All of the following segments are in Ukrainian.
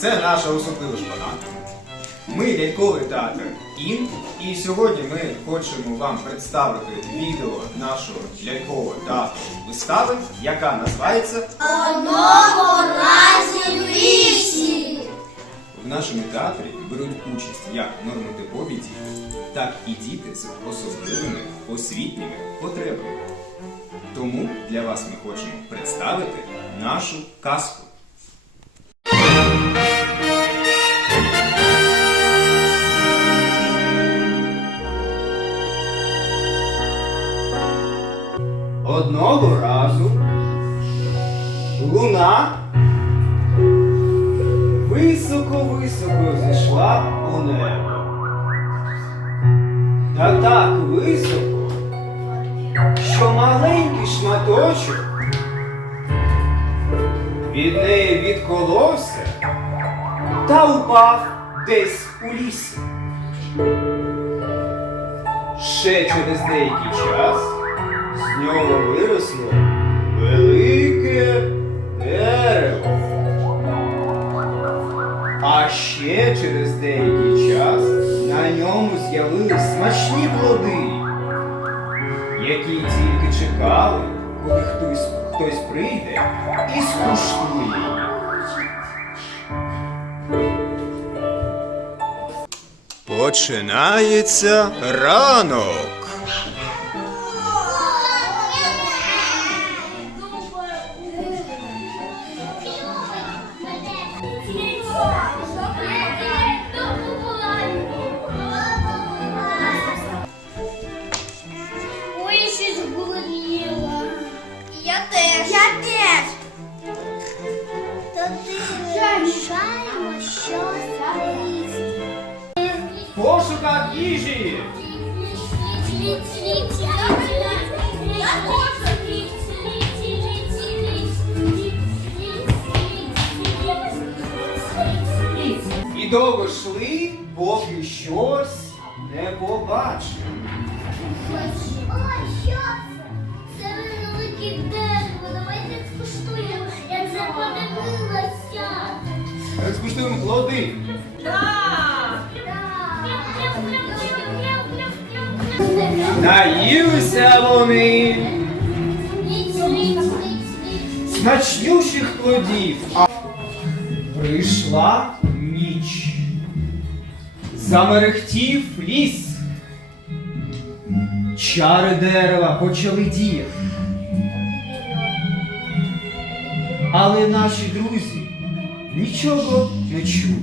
Це наша особлива шпана. Ми ляльковий театр Ін, і сьогодні ми хочемо вам представити відео нашого лялькового театру вистави, яка називається Одного разі в лісі. В нашому театрі беруть участь як нормотипові діти, так і діти з особливими освітніми потребами. Тому для вас ми хочемо представити нашу казку. Одного разу луна високо-високо зійшла у небо. Та так високо, що маленький шматочок від неї відколовся та упав десь у лісі. Ще через деякий час з нього виросло велике дерево. А ще через деякий час на ньому з'явились смачні плоди, які тільки чекали, коли хтось, хтось прийде і скуштує. Починається ранок. В пошуках їжі. І довго йшли, поки щось не побачили. Ой, що це? Це велике дерево. Давайте скуштуємо. Я це подивилася. Скуштуємо плоди. Наїлися вони смачнющих плодів. Прийшла ніч. Замерехтів ліс. Чари дерева почали діяти. Але наші друзі нічого не чули.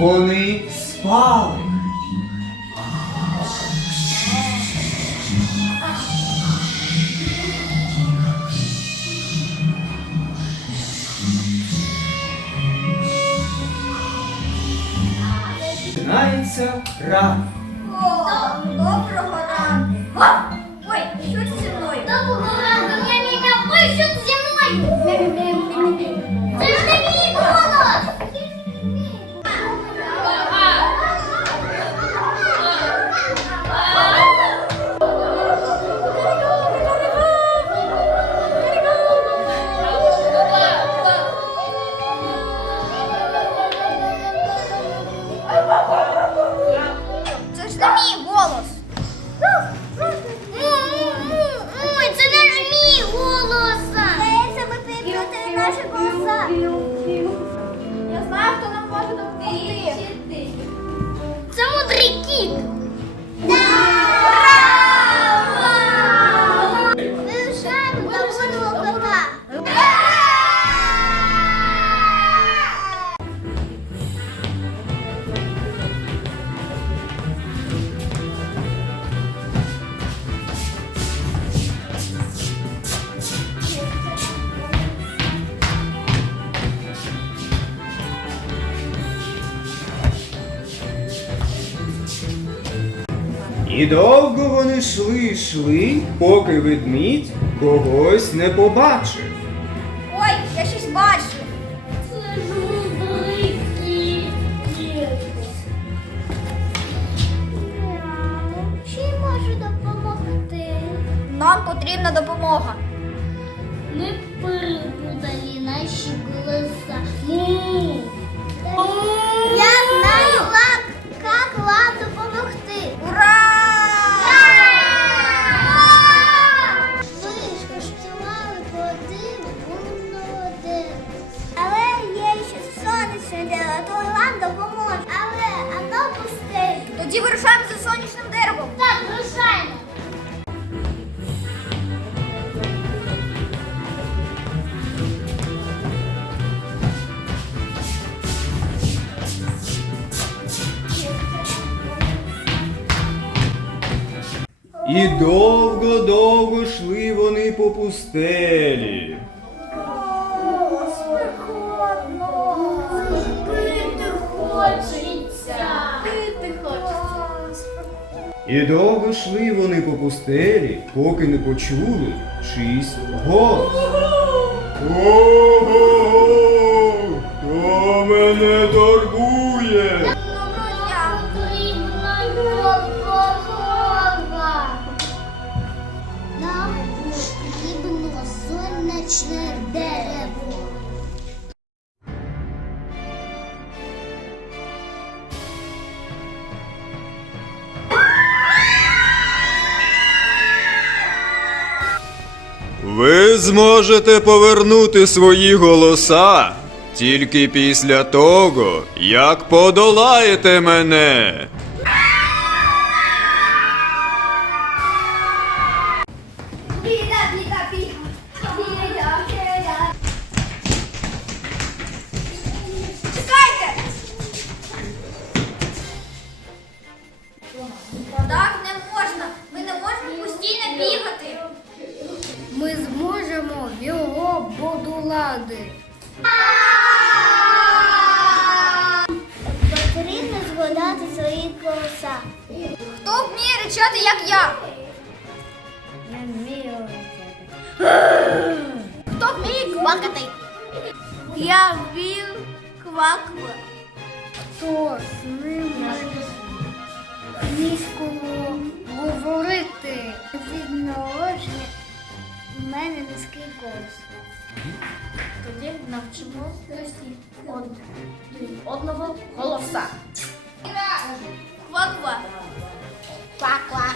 Вони спали. Починається ранок. Доброго ранку. Ой, що І довго вони йшли, йшли, поки ведмідь когось не побачив. Ой, я щось бачу. Це ж мудрий кіт. Чим можу допомогти? Нам потрібна допомога. Ми перепутали наші голоса. Му. І довго-довго йшли вони по пустелі. І довго йшли вони по пустелі, поки не почули чийсь голос. Ого! Хто мене турбує? Сонячне дерево. Ви зможете повернути свої голоса тільки після того, як подолаєте мене. Ми зможемо його подолати. Потрібно згадати свої голоса. Хто вміє речати, як я? Не вмію. Хто вміє квакати? Я вмію кваква. Хто з голос. Тоді навчимо одного голоса. Кваква. Кваква.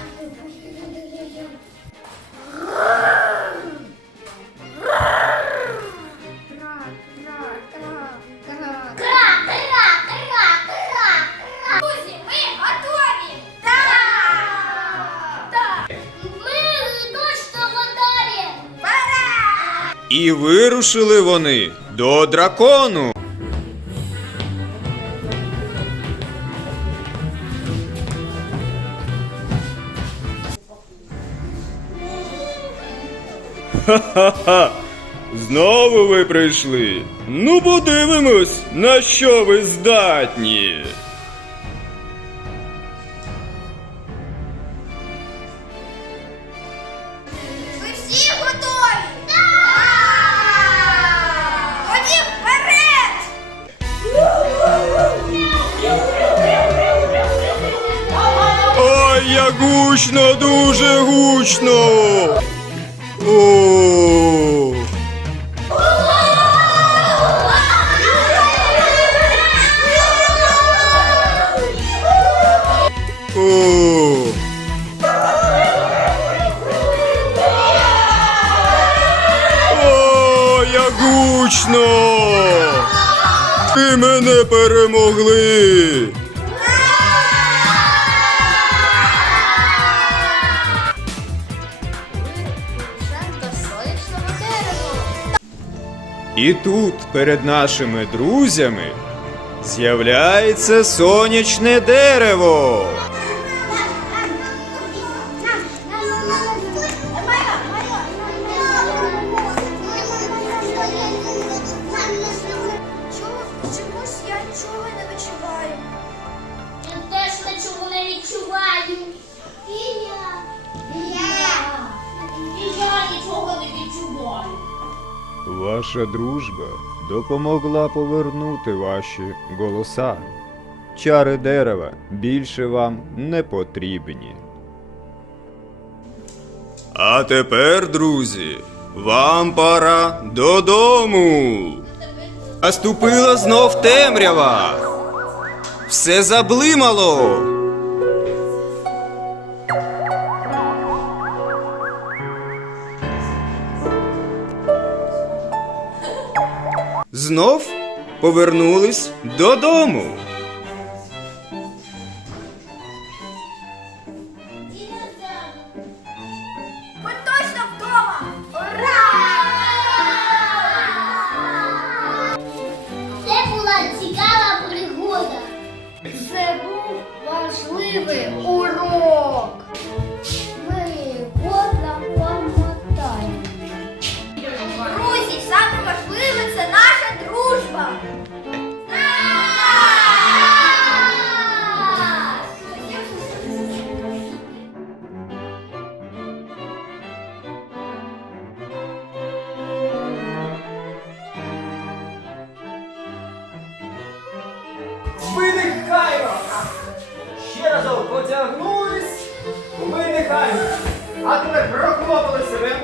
І вирушили вони до дракону. Ха-ха-ха! Знову ви прийшли. Ну, подивимось, на що ви здатні. Гучно, дуже гучно. О. О. О, гучно! Ви мене перемогли! І тут перед нашими друзями з'являється сонячне дерево. Ваша дружба допомогла повернути ваші голоса. Чари дерева більше вам не потрібні. А тепер, друзі, вам пора додому. Наступила знов темрява. Все заблимало. Знов повернулись додому. потягнулись, виникають. А тепер прохлопали себе.